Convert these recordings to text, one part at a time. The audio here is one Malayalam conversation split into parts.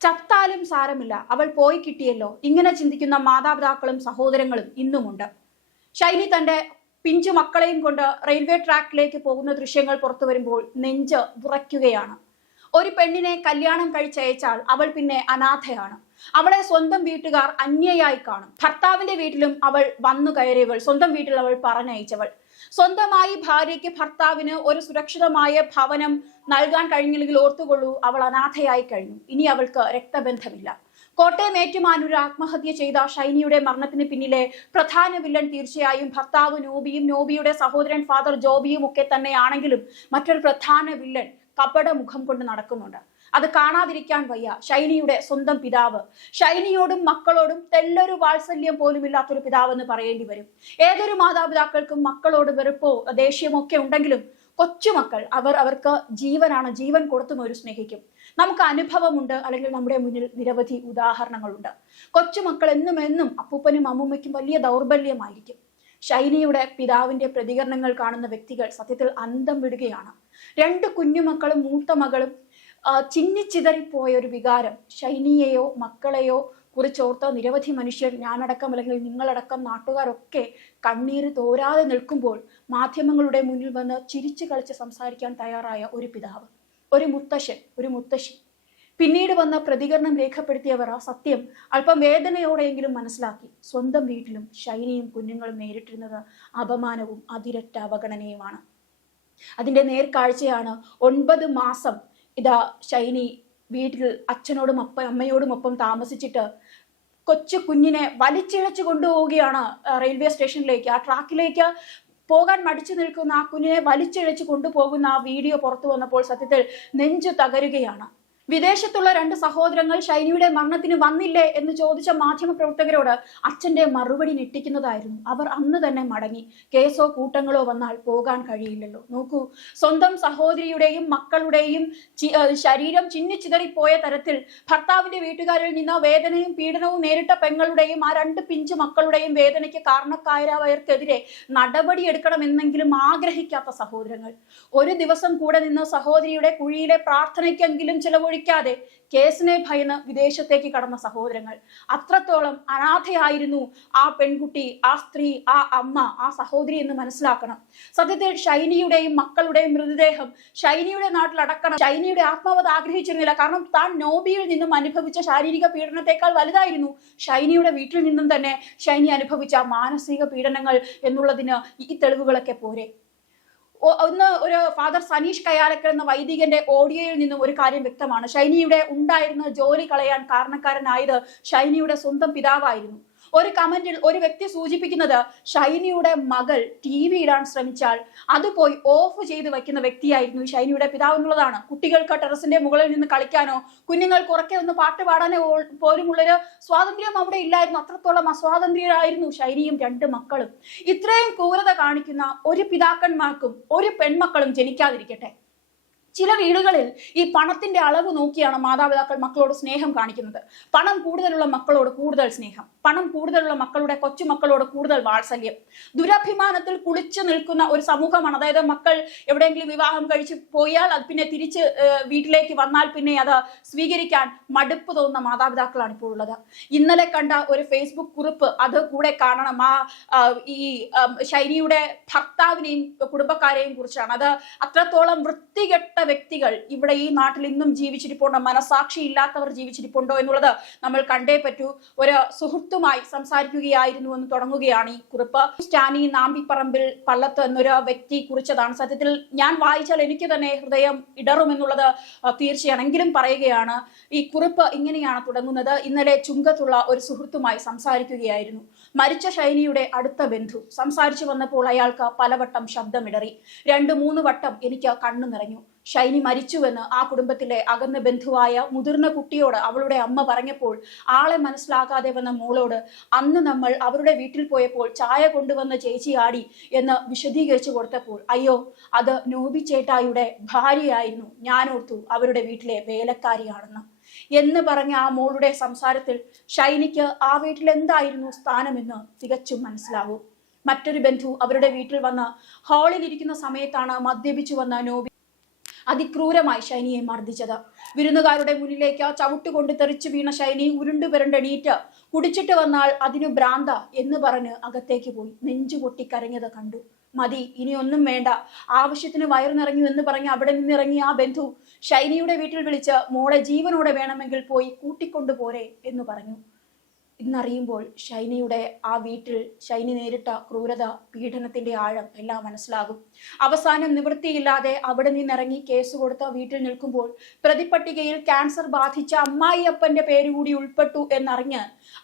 ചത്താലും സാരമില്ല. അവൾ പോയി കിട്ടിയല്ലോ. ഇങ്ങനെ ചിന്തിക്കുന്ന മാതാപിതാക്കളും സഹോദരങ്ങളും ഇന്നുമുണ്ട്. ഷൈനി തന്റെ പിഞ്ചു മക്കളെയും കൊണ്ട് റെയിൽവേ ട്രാക്കിലേക്ക് പോകുന്ന ദൃശ്യങ്ങൾ പുറത്തു വരുമ്പോൾ നെഞ്ച് വിറയ്ക്കുകയാണ് ഒരു പെണ്ണിനെ കല്യാണം കഴിച്ചയച്ചാൽ അവൾ പിന്നെ അനാഥയാണ്. അവളെ സ്വന്തം വീട്ടുകാർ അന്യയായി കാണും. ഭർത്താവിന്റെ വീട്ടിലും അവൾ വന്നു കയറിയവൾ സ്വന്തം വീട്ടിൽ അവൾ പറഞ്ഞയച്ചവൾ. സ്വന്തമായി ഭാര്യയ്ക്ക് ഭർത്താവിന് ഒരു സുരക്ഷിതമായ ഭവനം നൽകാൻ കഴിഞ്ഞില്ലെങ്കിൽ ഓർത്തുകൊള്ളൂ അവൾ അനാഥയായി കഴിഞ്ഞു. ഇനി അവൾക്ക് രക്തബന്ധമില്ല. കോട്ടയം ഏറ്റുമാനൂർ ആത്മഹത്യ ചെയ്ത ഷൈനിയുടെ മരണത്തിന് പിന്നിലെ പ്രധാന വില്ലൻ തീർച്ചയായും ഭർത്താവ് നോബിയും നോബിയുടെ സഹോദരൻ ഫാദർ ജോബിയും ഒക്കെ തന്നെയാണെങ്കിലും മറ്റൊരു പ്രധാന വില്ലൻ കപട മുഖം കൊണ്ട് നടക്കുന്നുണ്ട്. അത് കാണാതിരിക്കാൻ വയ്യ. ഷൈനിയുടെ സ്വന്തം പിതാവ്. ഷൈനിയോടും മക്കളോടും തെല്ലൊരു വാത്സല്യം പോലും ഇല്ലാത്തൊരു പിതാവ് എന്ന് പറയേണ്ടി വരും. ഏതൊരു മാതാപിതാക്കൾക്കും മക്കളോട് വെറുപ്പോ ദേഷ്യമോ ഒക്കെ ഉണ്ടെങ്കിലും കൊച്ചുമക്കൾ അവർ അവർക്ക് ജീവനാണ് ജീവൻ കൊടുത്തും ഒരു സ്നേഹിക്കും. നമുക്ക് അനുഭവമുണ്ട് അല്ലെങ്കിൽ നമ്മുടെ മുന്നിൽ നിരവധി ഉദാഹരണങ്ങളുണ്ട്. കൊച്ചുമക്കൾ എന്നും എന്നും അപ്പൂപ്പനും അമ്മൂമ്മയ്ക്കും വലിയ ദൗർബല്യമായിരിക്കും. ഷൈനിയുടെ പിതാവിന്റെ പ്രതികരണങ്ങൾ കാണുന്ന വ്യക്തികൾ സത്യത്തിൽ അന്തം വിടുകയാണ്. രണ്ട് കുഞ്ഞുമക്കളും മൂത്ത മകളും ചിന്നിച്ചിതറിപ്പോയ ഒരു വികാരം. ഷൈനിയെയോ മക്കളെയോ കുറിച്ചോർത്ത നിരവധി മനുഷ്യർ ഞാനടക്കം അല്ലെങ്കിൽ നിങ്ങളടക്കം നാട്ടുകാരൊക്കെ കണ്ണീര് തോരാതെ നിൽക്കുമ്പോൾ മാധ്യമങ്ങളുടെ മുന്നിൽ വന്ന് ചിരിച്ചു കളിച്ച് സംസാരിക്കാൻ തയ്യാറായ ഒരു പിതാവ് ഒരു മുത്തശ്ശൻ ഒരു മുത്തശ്ശി. പിന്നീട് വന്ന പ്രതികരണം രേഖപ്പെടുത്തിയവർ ആ സത്യം അല്പം വേദനയോടെയെങ്കിലും മനസ്സിലാക്കി. സ്വന്തം വീട്ടിലും ശൈനിയും കുഞ്ഞുങ്ങളും നേരിട്ടിരുന്നത് അപമാനവും അതിരറ്റ അവഗണനയുമാണ്. അതിന്റെ നേർക്കാഴ്ചയാണ് ഒൻപത് മാസം ഇതാ ഷൈനി വീട്ടിൽ അച്ഛനോടും അപ്പ അമ്മയോടും ഒപ്പം താമസിച്ചിട്ട് കൊച്ചു കുഞ്ഞിനെ വലിച്ചിഴച്ചു കൊണ്ടുപോവുകയാണ് റെയിൽവേ സ്റ്റേഷനിലേക്ക്. ആ ട്രാക്കിലേക്ക് പോകാൻ മടിച്ചു നിൽക്കുന്ന ആ കുഞ്ഞിനെ വലിച്ചിഴച്ചു കൊണ്ടുപോകുന്ന ആ വീഡിയോ പുറത്തു വന്നപ്പോൾ സത്യത്തിൽ നെഞ്ചു തകരുകയാണ്. വിദേശത്തുള്ള രണ്ട് സഹോദരങ്ങൾ ഷൈനിയുടെ മരണത്തിന് വന്നില്ലേ എന്ന് ചോദിച്ച മാധ്യമ പ്രവർത്തകരോട് അച്ഛന്റെ മറുപടി ഞെട്ടിക്കുന്നതായിരുന്നു. അവർ അന്ന് തന്നെ മടങ്ങി. കേസോ കൂട്ടങ്ങളോ വന്നാൽ പോകാൻ കഴിയില്ലല്ലോ. നോക്കൂ സ്വന്തം സഹോദരിയുടെയും മക്കളുടെയും ശരീരം ചിന്നിച്ചിതറിപ്പോയ തരത്തിൽ ഭർത്താവിന്റെ വീട്ടുകാരിൽ നിന്ന് വേദനയും പീഡനവും നേരിട്ട പെങ്ങളുടെയും ആ രണ്ട് പിഞ്ചു മക്കളുടെയും വേദനയ്ക്ക് കാരണക്കാരായവർക്കെതിരെ നടപടിയെടുക്കണമെന്നെങ്കിലും ആഗ്രഹിക്കാത്ത സഹോദരങ്ങൾ. ഒരു ദിവസം കൂടെ നിന്ന് സഹോദരിയുടെ കുഴിയിലെ പ്രാർത്ഥനയ്ക്കെങ്കിലും ചിലവഴിക്കാതെ കേസിനെ ഭയന്ന് വിദേശത്തേക്ക് കടന്ന സഹോദരങ്ങൾ. അത്രത്തോളം അനാഥയായിരുന്നു ആ പെൺകുട്ടി ആ സ്ത്രീ ആ അമ്മ ആ സഹോദരി എന്ന് മനസ്സിലാക്കണം. സത്യത്തിൽ ഷൈനിയുടെയും മക്കളുടെയും മൃതദേഹം ഷൈനിയുടെ നാട്ടിൽ അടക്കണം. ഷൈനിയുടെ ആത്മാവത് ആഗ്രഹിച്ചിരുന്നില്ല. കാരണം താൻ നോബിയിൽ നിന്നും അനുഭവിച്ച ശാരീരിക പീഡനത്തെക്കാൾ വലുതായിരുന്നു. ഷൈനിയുടെ വീട്ടിൽ നിന്നും തന്നെ ഷൈനി അനുഭവിച്ച മാനസിക പീഡനങ്ങൾ എന്നുള്ളതിന് ഈ തെളിവുകളൊക്കെ പോരെ. ഒന്ന് ഒരു ഫാദർ സനീഷ് കയാലക്കൽ എന്ന വൈദികന്റെ ഓഡിയോയിൽ നിന്നും ഒരു കാര്യം വ്യക്തമാണ്. ഷൈനിയുടെ ഉണ്ടായിരുന്ന ജോലി കളയാൻ കാരണക്കാരനായത് ഷൈനിയുടെ സ്വന്തം പിതാവായിരുന്നു. ഒരു കമന്റിൽ ഒരു വ്യക്തി സൂചിപ്പിക്കുന്നത് ഷൈനിയുടെ മകൾ ടി വി ഇടാൻ ശ്രമിച്ചാൽ അത് പോയി ഓഫ് ചെയ്ത് വെക്കുന്ന വ്യക്തിയായിരുന്നു ഈ ഷൈനിയുടെ പിതാവ് എന്നുള്ളതാണ്. കുട്ടികൾക്ക് ടെറസിന്റെ മുകളിൽ നിന്ന് കളിക്കാനോ കുഞ്ഞുങ്ങൾക്ക് ഉറക്കെ ഒന്ന് പാട്ട് പാടാനോ പോലുമുള്ളൊരു സ്വാതന്ത്ര്യം അവിടെ ഇല്ലായിരുന്നു. അത്രത്തോളം അസ്വാതന്ത്ര്യരായിരുന്നു ഷൈനിയും രണ്ട് മക്കളും. ഇത്രയും ക്രൂരത കാണിക്കുന്ന ഒരു പിതാക്കന്മാർക്കും ഒരു പെൺമക്കളും ജനിക്കാതിരിക്കട്ടെ. ചില വീടുകളിൽ ഈ പണത്തിന്റെ അളവ് നോക്കിയാണ് മാതാപിതാക്കൾ മക്കളോട് സ്നേഹം കാണിക്കുന്നത്. പണം കൂടുതലുള്ള മക്കളോട് കൂടുതൽ സ്നേഹം. പണം കൂടുതലുള്ള മക്കളുടെ കൊച്ചുമക്കളോട് കൂടുതൽ വാത്സല്യം. ദുരഭിമാനത്തിൽ കുളിച്ചു നിൽക്കുന്ന ഒരു സമൂഹമാണ്. അതായത് മക്കൾ എവിടെയെങ്കിലും വിവാഹം കഴിച്ച് പോയാൽ അത് പിന്നെ തിരിച്ച് വീട്ടിലേക്ക് വന്നാൽ പിന്നെ അത് സ്വീകരിക്കാൻ മടുപ്പ് തോന്നുന്ന മാതാപിതാക്കളാണ് ഇപ്പോൾ ഉള്ളത്. ഇന്നലെ കണ്ട ഒരു ഫേസ്ബുക്ക് കുറിപ്പ് അത് കൂടെ കാണണം. ആ ഈ ശൈനിയുടെ ഭർത്താവിനെയും കുടുംബക്കാരെയും കുറിച്ചാണ്. അത് അത്രത്തോളം വൃത്തികെട്ട വ്യക്തികൾ ഇവിടെ ഈ നാട്ടിൽ ഇന്നും ജീവിച്ചിരിപ്പുണ്ടോ മനസാക്ഷി ഇല്ലാത്തവർ ജീവിച്ചിരിപ്പുണ്ടോ എന്നുള്ളത് നമ്മൾ കണ്ടേ പറ്റൂ. ഒരു സുഹൃത്തുമായി സംസാരിക്കുകയായിരുന്നു എന്ന് തുടങ്ങുകയാണ് ഈ കുറിപ്പ്. സ്റ്റാനി നാമ്പിപ്പറമ്പിൽ പള്ളത്ത് എന്നൊരു വ്യക്തി കുറിച്ചതാണ്. സത്യത്തിൽ ഞാൻ വായിച്ചാൽ എനിക്ക് തന്നെ ഹൃദയം ഇടറുമെന്നുള്ളത് തീർച്ചയാണെങ്കിലും തീർച്ചയാണ്. പറയുകയാണ് ഈ കുറിപ്പ് ഇങ്ങനെയാണ് തുടങ്ങുന്നത്. ഇന്നലെ ചുങ്കത്തുള്ള ഒരു സുഹൃത്തുമായി സംസാരിക്കുകയായിരുന്നു. മരിച്ച ശൈനിയുടെ അടുത്ത ബന്ധു. സംസാരിച്ചു വന്നപ്പോൾ അയാൾക്ക് പലവട്ടം ശബ്ദമിടറി. രണ്ടു മൂന്ന് വട്ടം എനിക്ക് കണ്ണു നിറഞ്ഞു ഷൈനി മരിച്ചുവെന്ന് ആ കുടുംബത്തിലെ അകന്ന ബന്ധുവായ മുതിർന്ന കുട്ടിയോട് അവളുടെ അമ്മ പറഞ്ഞപ്പോൾ ആളെ മനസ്സിലാക്കാതെ വന്ന മോളോട് അന്ന് നമ്മൾ അവരുടെ വീട്ടിൽ പോയപ്പോൾ ചായ കൊണ്ടുവന്ന ചേച്ചി ആടി എന്ന് വിശദീകരിച്ചു കൊടുത്തപ്പോൾ അയ്യോ അത് നോബി ചേട്ടായുടെ ഭാര്യയായിരുന്നു. ഞാനോർത്തു അവരുടെ വീട്ടിലെ വേലക്കാരിയാണെന്ന് എന്ന് പറഞ്ഞ ആ മോളുടെ സംസാരത്തിൽ ഷൈനിക്ക് ആ വീട്ടിൽ എന്തായിരുന്നു സ്ഥാനമെന്ന് തികച്ചും മനസ്സിലാവും. മറ്റൊരു ബന്ധു അവരുടെ വീട്ടിൽ വന്ന് ഹാളിൽ ഇരിക്കുന്ന സമയത്താണ് മദ്യപിച്ചു വന്ന നോബി അതിക്രൂരമായി ഷൈനിയെ മർദ്ദിച്ചത്. വിരുന്നുകാരുടെ മുന്നിലേക്ക് ചവിട്ടുകൊണ്ട് തെറിച്ചു വീണ ഷൈനി ഉരുണ്ടു പുരണ്ടെണീറ്റ് കുടിച്ചിട്ട് വന്നാൽ അതിനു ഭ്രാന്ത എന്ന് പറഞ്ഞ് അകത്തേക്ക് പോയി. നെഞ്ചു പൊട്ടിക്കരഞ്ഞത് കണ്ടു. മതി ഇനി ഒന്നും വേണ്ട. ആവശ്യത്തിന് വയറു നിറഞ്ഞു എന്ന് പറഞ്ഞ് അവിടെ നിന്നിറങ്ങി ആ ബന്ധു ഷൈനിയുടെ വീട്ടിൽ വിളിച്ച് മോളെ ജീവനോടെ വേണമെങ്കിൽ പോയി കൂട്ടിക്കൊണ്ടുപോരെ എന്ന് പറഞ്ഞു. ഇന്നറിയുമ്പോൾ ഷൈനയുടെ ആ വീട്ടിൽ ഷൈനി നേരിട്ട ക്രൂരത പീഡനത്തിന്റെ ആഴം എല്ലാം മനസ്സിലാകും. അവസാനം നിവൃത്തിയില്ലാതെ അവിടെ നിന്നിറങ്ങി കേസ് കൊടുത്ത വീട്ടിൽ നിൽക്കുമ്പോൾ പ്രതിപട്ടികയിൽ ക്യാൻസർ ബാധിച്ച അമ്മായിയപ്പന്റെ പേര് കൂടി ഉൾപ്പെട്ടു എന്നറിഞ്ഞ്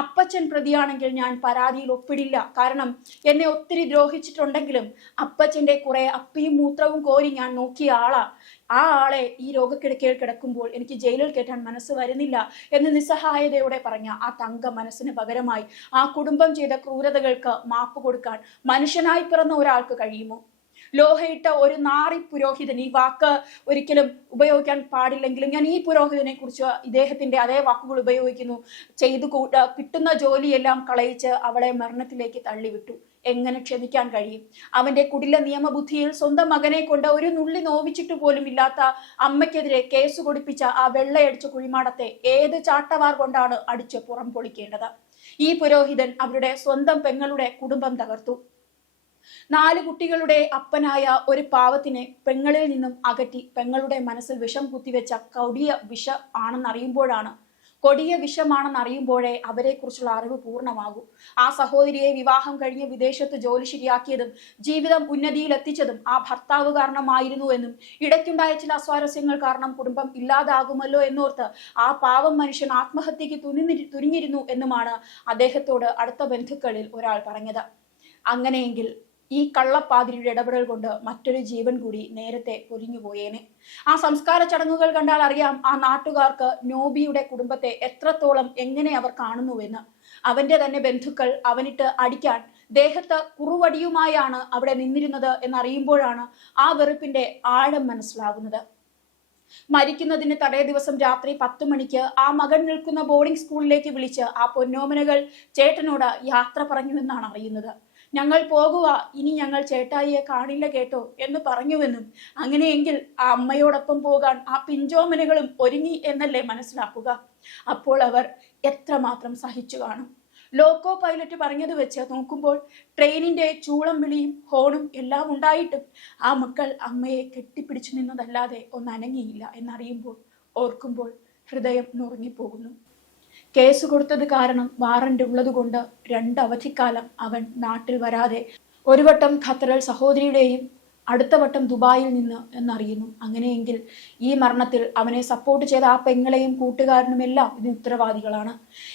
അപ്പച്ചൻ പ്രതിയാണെങ്കിൽ ഞാൻ പരാതിയിൽ ഒപ്പിടില്ല. കാരണം എന്നെ ഒത്തിരി ദ്രോഹിച്ചിട്ടുണ്ടെങ്കിലും അപ്പച്ചന്റെ കുറെ അപ്പിയും മൂത്രവും കോരി ഞാൻ നോക്കിയ ആളാ. ആ ആളെ ഈ രോഗക്കിടക്കയിൽ കിടക്കുമ്പോൾ എനിക്ക് ജയിലിൽ കയറ്റാൻ മനസ്സ് വരുന്നില്ല എന്ന് നിസ്സഹായതയോടെ പറഞ്ഞ ആ തങ്ക മനസ്സിന് പകരമായി ആ കുടുംബം ചെയ്ത ക്രൂരതകൾക്ക് മാപ്പ് കൊടുക്കാൻ മനുഷ്യനായി പിറന്ന ഒരാൾക്ക് കഴിയുമോ? ലോഹയിട്ട ഒരു നാറി പുരോഹിതൻ ഈ വാക്ക് ഒരിക്കലും ഉപയോഗിക്കാൻ പാടില്ലെങ്കിലും ഞാൻ ഈ പുരോഹിതനെ കുറിച്ച് ഇദ്ദേഹത്തിന്റെ അതേ വാക്കുകൾ ഉപയോഗിക്കുന്നു. ചെയ്തു കൂട്ട കിട്ടുന്ന ജോലിയെല്ലാം കളയിച്ച് അവളെ മരണത്തിലേക്ക് തള്ളിവിട്ടു. എങ്ങനെ ക്ഷമിക്കാൻ കഴിയും? അവന്റെ കുടില നിയമബുദ്ധിയിൽ സ്വന്തം മകനെ കൊണ്ട് ഒരു നുള്ളി നോവിച്ചിട്ട് പോലും ഇല്ലാത്ത അമ്മയ്ക്കെതിരെ കേസ് കൊടുപ്പിച്ച ആ വെള്ളയടിച്ച കുഴിമാടത്തെ ഏത് ചാട്ടവാർ കൊണ്ടാണ് അടിച്ച് പുറം പൊളിക്കേണ്ടത് ഈ പുരോഹിതൻ അവരുടെ സ്വന്തം പെങ്ങളുടെ കുടുംബം തകർത്തു. നാല് കുട്ടികളുടെ അപ്പനായ ഒരു പാവത്തിനെ പെങ്ങളിൽ നിന്നും അകറ്റി പെങ്ങളുടെ മനസ്സിൽ വിഷം കുത്തിവെച്ച കൊടിയ വിഷ ആണെന്നറിയുമ്പോഴാണ് കൊടിയ വിഷമാണെന്ന് അറിയുമ്പോഴേ അവരെക്കുറിച്ചുള്ള അറിവ് പൂർണമാകൂ. ആ സഹോദരിയെ വിവാഹം കഴിഞ്ഞ് വിദേശത്ത് ജോലി ശരിയാക്കിയതും ജീവിതം ഉന്നതിയിൽ എത്തിച്ചതും ആ ഭർത്താവ് കാരണമായിരുന്നു എന്നും ഇടയ്ക്കുണ്ടായ ചില അസ്വാരസ്യങ്ങൾ കാരണം കുടുംബം ഇല്ലാതാകുമല്ലോ എന്നോർത്ത് ആ പാവം മനുഷ്യൻ ആത്മഹത്യക്ക് തുനിഞ്ഞി തുനിഞ്ഞിരുന്നു എന്നുമാണ് അദ്ദേഹത്തോട് അടുത്ത ബന്ധുക്കളിൽ ഒരാൾ പറഞ്ഞത്. അങ്ങനെയെങ്കിൽ ഈ കള്ളപ്പാതിരിയുടെ ഇടപെടൽ കൊണ്ട് മറ്റൊരു ജീവൻ കൂടി നേരത്തെ പൊരിഞ്ഞു പോയേനെ. ആ സംസ്കാര ചടങ്ങുകൾ കണ്ടാൽ അറിയാം ആ നാട്ടുകാർക്ക് നോബിയുടെ കുടുംബത്തെ എത്രത്തോളം എങ്ങനെ അവർ കാണുന്നുവെന്ന്. അവന്റെ തന്നെ ബന്ധുക്കൾ അവനിട്ട് അടിക്കാൻ ദേഹത്ത് കുറുവടിയുമായാണ് അവിടെ നിന്നിരുന്നത് എന്നറിയുമ്പോഴാണ് ആ വെറുപ്പിന്റെ ആഴം മനസ്സിലാകുന്നത് മരിക്കുന്നതിന് തടേ ദിവസം രാത്രി പത്ത് മണിക്ക് ആ മകൻ നിൽക്കുന്ന ബോർഡിംഗ് സ്കൂളിലേക്ക് വിളിച്ച് ആ പൊന്നോമനകൾ ചേട്ടനോട് യാത്ര പറഞ്ഞുവെന്നാണ് അറിയുന്നത്. ഞങ്ങൾ പോകുക ഇനി ഞങ്ങൾ ചേട്ടായിയെ കാണില്ല കേട്ടോ എന്ന് പറഞ്ഞുവെന്നും അങ്ങനെയെങ്കിൽ ആ അമ്മയോടൊപ്പം പോകാൻ ആ പിഞ്ചോമനകളും ഒരുങ്ങി എന്നല്ലേ മനസ്സിലാക്കുക? അപ്പോൾ അവർ എത്രമാത്രം സഹിച്ചു കാണും. ലോക്കോ പൈലറ്റ് പറഞ്ഞത് വെച്ച് നോക്കുമ്പോൾ ട്രെയിനിന്റെ ചൂളം വിളിയും ഹോണും എല്ലാം ഉണ്ടായിട്ടും ആ മക്കൾ അമ്മയെ കെട്ടിപ്പിടിച്ചു നിന്നതല്ലാതെ ഒന്ന് അനങ്ങിയില്ല എന്നറിയുമ്പോൾ ഓർക്കുമ്പോൾ ഹൃദയം നുറുങ്ങിപ്പോകുന്നു. കേസ് കൊടുത്തത് കാരണം വാറന്റ് ഉള്ളതുകൊണ്ട് രണ്ട് അവധിക്കാലം അവൻ നാട്ടിൽ വരാതെ ഒരു വട്ടം ഖത്തറിൽ സഹോദരിയുടെയും അടുത്ത വട്ടം ദുബായിൽ നിന്ന് എന്നറിയുന്നു. അങ്ങനെയെങ്കിൽ ഈ മരണത്തിൽ അവനെ സപ്പോർട്ട് ചെയ്ത ആ പെങ്ങളെയും കൂട്ടുകാരനുമെല്ലാം ഇതിന് ഉത്തരവാദികളാണ്.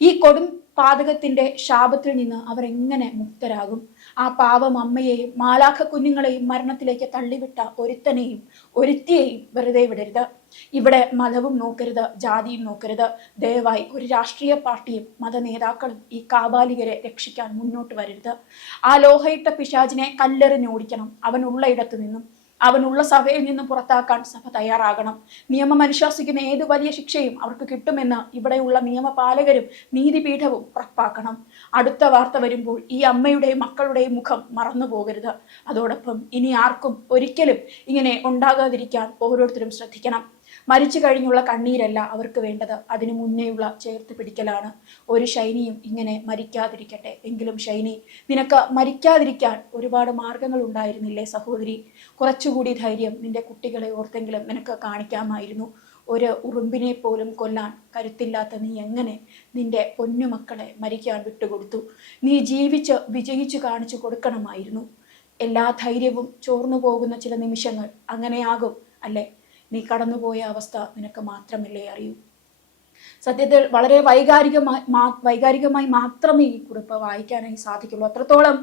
ഈ കൊടും പാതകത്തിന്റെ ശാപത്തിൽ നിന്ന് അവർ എങ്ങനെ മുക്തരാകും? ആ പാവം അമ്മയെയും മാലാഖ കുഞ്ഞുങ്ങളെയും മരണത്തിലേക്ക് തള്ളിവിട്ട ഒരുത്തനെയും ഒരുത്തിയെയും വെറുതെ വിടരുത്. ഇവിടെ മതവും നോക്കരുത് ജാതിയും നോക്കരുത്. ദയവായി ഒരു രാഷ്ട്രീയ പാർട്ടിയും മത നേതാക്കളും ഈ കാബാലികരെ രക്ഷിക്കാൻ മുന്നോട്ട് വരരുത്. ആ ലോഹയിട്ട പിശാചിനെ കല്ലെറിഞ്ഞോടിക്കണം അവൻ ഉള്ളയിടത്തു നിന്നും അവനുള്ള സഭയിൽ നിന്നും പുറത്താക്കാൻ സഭ തയ്യാറാകണം. നിയമം അനുശാസിക്കുന്ന ഏത് വലിയ ശിക്ഷയും അവർക്ക് കിട്ടുമെന്ന് ഇവിടെയുള്ള നിയമപാലകരും നീതിപീഠവും ഉറപ്പാക്കണം. അടുത്ത വാർത്ത വരുമ്പോൾ ഈ അമ്മയുടെയും മക്കളുടെയും മുഖം മറന്നു പോകരുത് അതോടൊപ്പം ഇനി ആർക്കും ഒരിക്കലും ഇങ്ങനെ ഉണ്ടാകാതിരിക്കാൻ ഓരോരുത്തരും ശ്രദ്ധിക്കണം. മരിച്ചു കഴിഞ്ഞുള്ള കണ്ണീരല്ല അവർക്ക് വേണ്ടത്. അതിനു മുന്നേയുള്ള ചേർത്ത് പിടിക്കലാണ്. ഒരു ശൈനിയും ഇങ്ങനെ മരിക്കാതിരിക്കട്ടെ. എങ്കിലും ശൈനി നിനക്ക് മരിക്കാതിരിക്കാൻ ഒരുപാട് മാർഗങ്ങൾ ഉണ്ടായിരുന്നില്ലേ സഹോദരി? കുറച്ചുകൂടി ധൈര്യം നിന്റെ കുട്ടികളെ ഓർത്തെങ്കിലും നിനക്ക് കാണിക്കാമായിരുന്നു. ഒരു ഉറുമ്പിനെ പോലും കൊല്ലാൻ കരുത്തില്ലാത്ത നീ എങ്ങനെ നിന്റെ പൊന്നുമക്കളെ മരിക്കാൻ വിട്ടുകൊടുത്തു? നീ ജീവിച്ച് വിജയിച്ചു കാണിച്ചു കൊടുക്കണമായിരുന്നു. എല്ലാ ധൈര്യവും ചോർന്നു പോകുന്ന ചില നിമിഷങ്ങൾ അങ്ങനെയാകും അല്ലേ? നീ കടന്നുപോയ അവസ്ഥ നിനക്ക് മാത്രമല്ലേ അറിയൂ. സത്യത്തിൽ വളരെ വൈകാരികമായി വൈകാരികമായി മാത്രമേ ഈ കുറിപ്പ് വായിക്കാനായി സാധിക്കുള്ളൂ. അത്രത്തോളം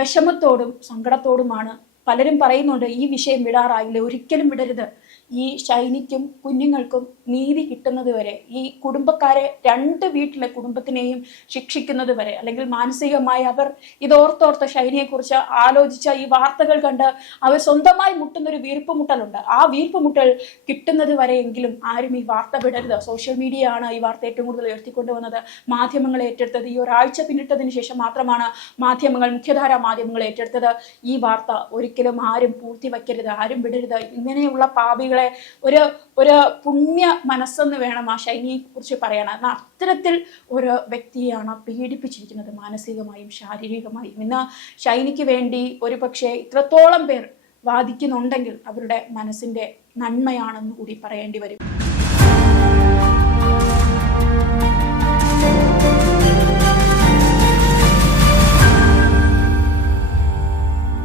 വിഷമത്തോടും സങ്കടത്തോടുമാണ് പലരും പറയുന്നുണ്ട് ഈ വിഷയം വിടാറായില്ല? ഒരിക്കലും വിടരുത്. ഈ ഷൈനിക്കും കുഞ്ഞുങ്ങൾക്കും നീതി കിട്ടുന്നത് വരെ ഈ കുടുംബക്കാരെ രണ്ട് വീട്ടിലെ കുടുംബത്തിനെയും ശിക്ഷിക്കുന്നത് വരെ അല്ലെങ്കിൽ മാനസികമായി അവർ ഇതോർത്തോർത്ത ഷൈനിയെക്കുറിച്ച് ആലോചിച്ച ഈ വാർത്തകൾ കണ്ട് അവർ സ്വന്തമായി മുട്ടുന്ന ഒരു വീർപ്പുമുട്ടലുണ്ട്. ആ വീർപ്പുമുട്ടൽ കിട്ടുന്നത് വരെയെങ്കിലും ആരും ഈ വാർത്ത വിടരുത്. സോഷ്യൽ മീഡിയ ആണ് ഈ വാർത്ത ഏറ്റവും കൂടുതൽ ഉയർത്തിക്കൊണ്ടുവന്നത്. മാധ്യമങ്ങൾ ഏറ്റെടുത്തത് ഈ ഒരാഴ്ച പിന്നിട്ടതിന് ശേഷം മാത്രമാണ് മാധ്യമങ്ങൾ മുഖ്യധാരാ മാധ്യമങ്ങൾ ഏറ്റെടുത്തത്. ഈ വാർത്ത ഒരിക്കലും ആരും പൂർത്തി വയ്ക്കരുത് ആരും വിടരുത്. ഇങ്ങനെയുള്ള പാപികളെ ഒരു ഒരു പുണ്യ മനസ്സെന്ന് വേണം ആ ഷൈനിയെ കുറിച്ച് പറയാൻ. എന്നാൽ അത്തരത്തിൽ ഒരു വ്യക്തിയാണ് പീഡിപ്പിച്ചിരിക്കുന്നത് മാനസികമായും ശാരീരികമായും. ഇന്ന് ഷൈനിക്ക് വേണ്ടി ഒരു പക്ഷേ ഇത്രത്തോളം പേർ വാദിക്കുന്നുണ്ടെങ്കിൽ അവരുടെ മനസ്സിന്റെ നന്മയാണെന്ന് കൂടി പറയേണ്ടി വരും.